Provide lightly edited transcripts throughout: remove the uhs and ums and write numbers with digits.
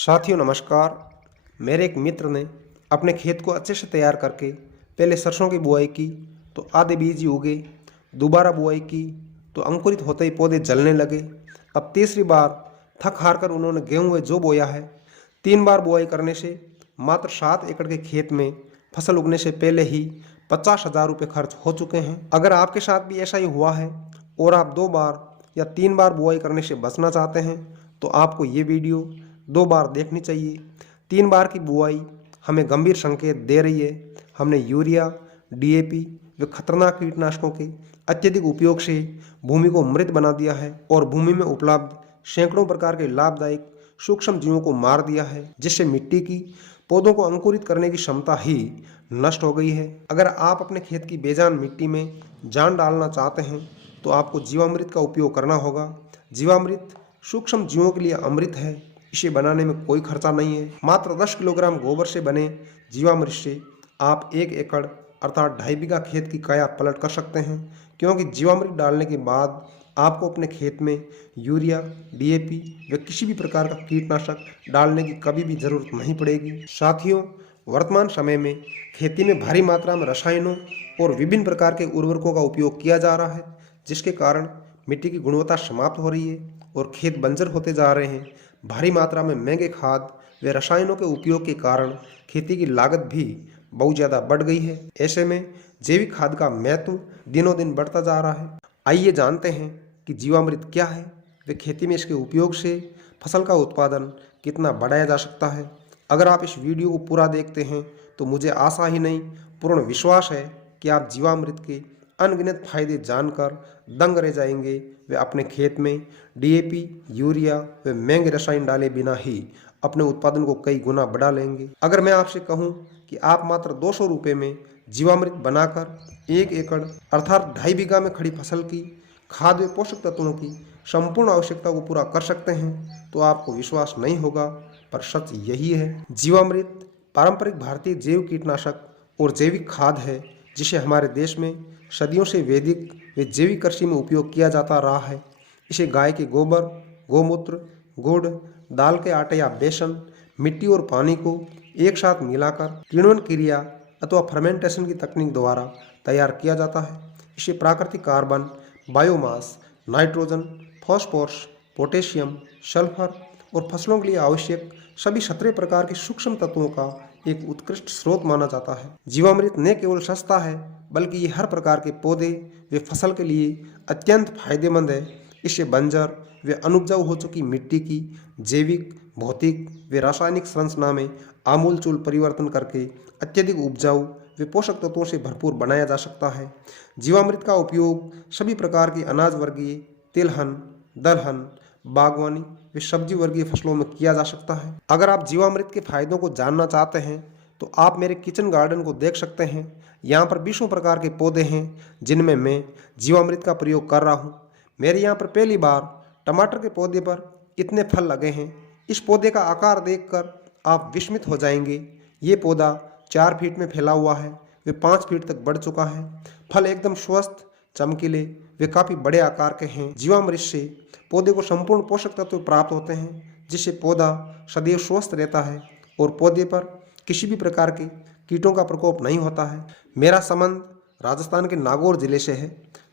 साथियों नमस्कार। मेरे एक मित्र ने अपने खेत को अच्छे से तैयार करके पहले सरसों की बुआई की तो आधे बीज ही उगे, दोबारा बुआई की तो अंकुरित होते ही पौधे जलने लगे। अब तीसरी बार थक हार कर उन्होंने गेहूं व जौ बोया है। 3 बार बुआई करने से मात्र 7 एकड़ के खेत में फसल उगने से पहले ही 50,000 रुपये खर्च हो चुके हैं। अगर आपके साथ भी ऐसा ही हुआ है और आप 2 बार या 3 बार बुआई करने से बचना चाहते हैं तो आपको ये वीडियो 2 बार देखनी चाहिए। 3 बार की बुआई हमें गंभीर संकेत दे रही है। हमने यूरिया, डीएपी व खतरनाक कीटनाशकों के अत्यधिक उपयोग से भूमि को मृत बना दिया है और भूमि में उपलब्ध सैकड़ों प्रकार के लाभदायक सूक्ष्म जीवों को मार दिया है, जिससे मिट्टी की पौधों को अंकुरित करने की क्षमता ही नष्ट हो गई है। अगर आप अपने खेत की बेजान मिट्टी में जान डालना चाहते हैं तो आपको जीवामृत का उपयोग करना होगा। जीवामृत सूक्ष्म जीवों के लिए अमृत है। इसे बनाने में कोई खर्चा नहीं है। मात्र 10 किलोग्राम गोबर से बने जीवामृत से आप 1 एकड़ अर्थात 2.5 बीघा खेत की काया पलट कर सकते हैं, क्योंकि जीवामृत डालने के बाद आपको अपने खेत में यूरिया, डीएपी व किसी भी प्रकार का कीटनाशक डालने की कभी भी जरूरत नहीं पड़ेगी। साथियों, वर्तमान समय में खेती में भारी मात्रा में रसायनों और विभिन्न प्रकार के उर्वरकों का उपयोग किया जा रहा है, जिसके कारण मिट्टी की गुणवत्ता समाप्त हो रही है और खेत बंजर होते जा रहे हैं। भारी मात्रा में महंगे खाद व रसायनों के उपयोग के कारण खेती की लागत भी बहुत ज़्यादा बढ़ गई है। ऐसे में जैविक खाद का महत्व दिनों दिन बढ़ता जा रहा है। आइए जानते हैं कि जीवामृत क्या है व खेती में इसके उपयोग से फसल का उत्पादन कितना बढ़ाया जा सकता है। अगर आप इस वीडियो को पूरा देखते हैं तो मुझे आशा ही नहीं, पूर्ण विश्वास है कि आप जीवामृत के अनगिनत फायदे जानकर दंग रह जाएंगे वे अपने खेत में डीएपी, यूरिया व महंगे रसायन डाले बिना ही अपने उत्पादन को कई गुना बढ़ा लेंगे। अगर मैं आपसे कहूं कि आप मात्र 200 रुपये में जीवामृत बनाकर 1 एकड़ अर्थात 2.5 बीघा में खड़ी फसल की खाद व पोषक तत्वों की संपूर्ण आवश्यकता को पूरा कर सकते हैं तो आपको विश्वास नहीं होगा, पर सच यही है। जीवामृत पारंपरिक भारतीय जैव कीटनाशक और जैविक खाद है, जिसे हमारे देश में सदियों से वैदिक व जैविक कृषि में उपयोग किया जाता रहा है। इसे गाय के गोबर, गोमूत्र, गुड़, दाल के आटे या बेसन, मिट्टी और पानी को एक साथ मिलाकर किण्वन क्रिया अथवा फर्मेंटेशन की तकनीक द्वारा तैयार किया जाता है। इसे प्राकृतिक carbon, biomass, nitrogen, phosphorus, potassium, sulphur और फसलों के लिए आवश्यक सभी 17 प्रकार के सूक्ष्म तत्वों का एक उत्कृष्ट स्रोत माना जाता है। जीवामृत न केवल सस्ता है बल्कि ये हर प्रकार के पौधे व फसल के लिए अत्यंत फायदेमंद है। इससे बंजर व अनुपजाऊ हो चुकी मिट्टी की जैविक, भौतिक व रासायनिक संरचना में आमूलचूल परिवर्तन करके अत्यधिक उपजाऊ व पोषक तत्वों से भरपूर बनाया जा सकता है। जीवामृत का उपयोग सभी प्रकार की अनाज वर्गीय, तिलहन, दलहन, बागवानी व सब्जी वर्गीय फसलों में किया जा सकता है। अगर आप जीवामृत के फायदों को जानना चाहते हैं तो आप मेरे किचन गार्डन को देख सकते हैं। यहाँ पर 20 प्रकार के पौधे हैं जिनमें मैं जीवामृत का प्रयोग कर रहा हूँ। मेरे यहाँ पर पहली बार टमाटर के पौधे पर इतने फल लगे हैं। इस पौधे का आकार देखकर आप विस्मित हो जाएंगे। ये पौधा 4 फीट में फैला हुआ है, वे 5 फीट तक बढ़ चुका है। फल एकदम स्वस्थ, चमकीले वे काफ़ी बड़े आकार के हैं। जीवामृत से पौधे को संपूर्ण पोषक तत्व प्राप्त होते हैं, जिससे पौधा सदैव स्वस्थ रहता है और पौधे पर किसी भी प्रकार के कीटों का प्रकोप नहीं होता है। मेरा संबंध राजस्थान के नागौर जिले से है।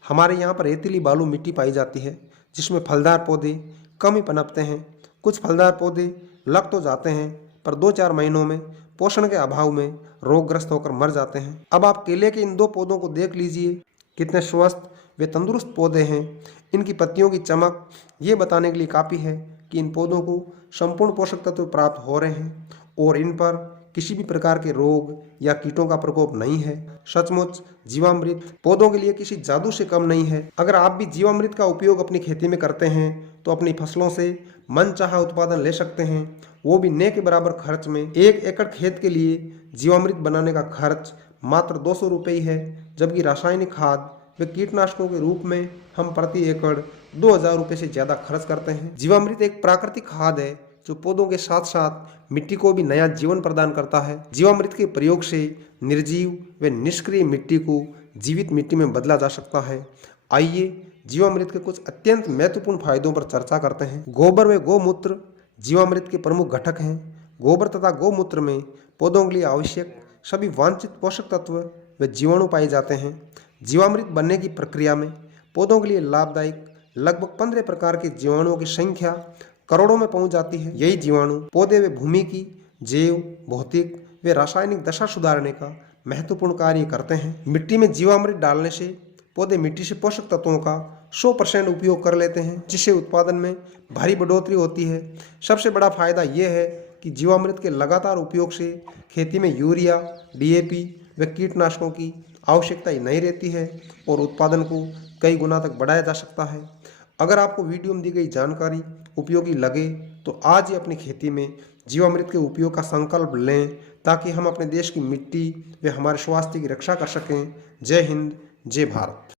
हमारे यहाँ पर रेतीली बालू मिट्टी पाई जाती है, जिसमें फलदार पौधे कम ही पनपते हैं। कुछ फलदार पौधे लग तो जाते हैं पर 2-4 महीनों में पोषण के अभाव में रोगग्रस्त होकर मर जाते हैं। अब आप केले के इन 2 पौधों को देख लीजिए, कितने स्वस्थ वे तंदुरुस्त पौधे हैं। इनकी पत्तियों की चमक ये बताने के लिए काफ़ी है कि इन पौधों को संपूर्ण पोषक तत्व प्राप्त हो रहे हैं और इन पर किसी भी प्रकार के रोग या कीटों का प्रकोप नहीं है। सचमुच जीवामृत पौधों के लिए किसी जादू से कम नहीं है। अगर आप भी जीवामृत का उपयोग अपनी खेती में करते हैं तो अपनी फसलों से मनचाहा उत्पादन ले सकते हैं, वो भी न के बराबर खर्च में। 1 एकड़ खेत के लिए जीवामृत बनाने का खर्च मात्र 200 रुपये ही है, जबकि रासायनिक खाद व कीटनाशकों के रूप में हम प्रति एकड़ 2000 रुपये से ज़्यादा खर्च करते हैं। जीवामृत एक प्राकृतिक खाद है जो पौधों के साथ साथ मिट्टी को भी नया जीवन प्रदान करता है। जीवामृत के प्रयोग से निर्जीव व निष्क्रिय मिट्टी को जीवित मिट्टी में बदला जा सकता है। आइए जीवामृत के कुछ अत्यंत महत्वपूर्ण फायदों पर चर्चा करते हैं। गोबर व गौमूत्र जीवामृत के प्रमुख घटक हैं। गोबर तथा गौमूत्र में पौधों के लिए आवश्यक सभी वांछित पोषक तत्व व जीवाणु पाए जाते हैं। जीवामृत बनने की प्रक्रिया में पौधों के लिए लाभदायक लगभग 15 प्रकार के जीवाणुओं की संख्या करोड़ों में पहुंच जाती है। यही जीवाणु पौधे व भूमि की जैव, भौतिक व रासायनिक दशा सुधारने का महत्वपूर्ण कार्य करते हैं। मिट्टी में जीवामृत डालने से पौधे मिट्टी से पोषक तत्वों का 100% उपयोग कर लेते हैं, जिससे उत्पादन में भारी बढ़ोतरी होती है। सबसे बड़ा फायदा यह है कि जीवामृत के लगातार उपयोग से खेती में यूरिया, DAP व कीटनाशकों की आवश्यकता ही नहीं रहती है और उत्पादन को कई गुना तक बढ़ाया जा सकता है। अगर आपको वीडियो में दी गई जानकारी उपयोगी लगे तो आज ही अपनी खेती में जीवामृत के उपयोग का संकल्प लें, ताकि हम अपने देश की मिट्टी व हमारे स्वास्थ्य की रक्षा कर सकें। जय हिंद, जय भारत।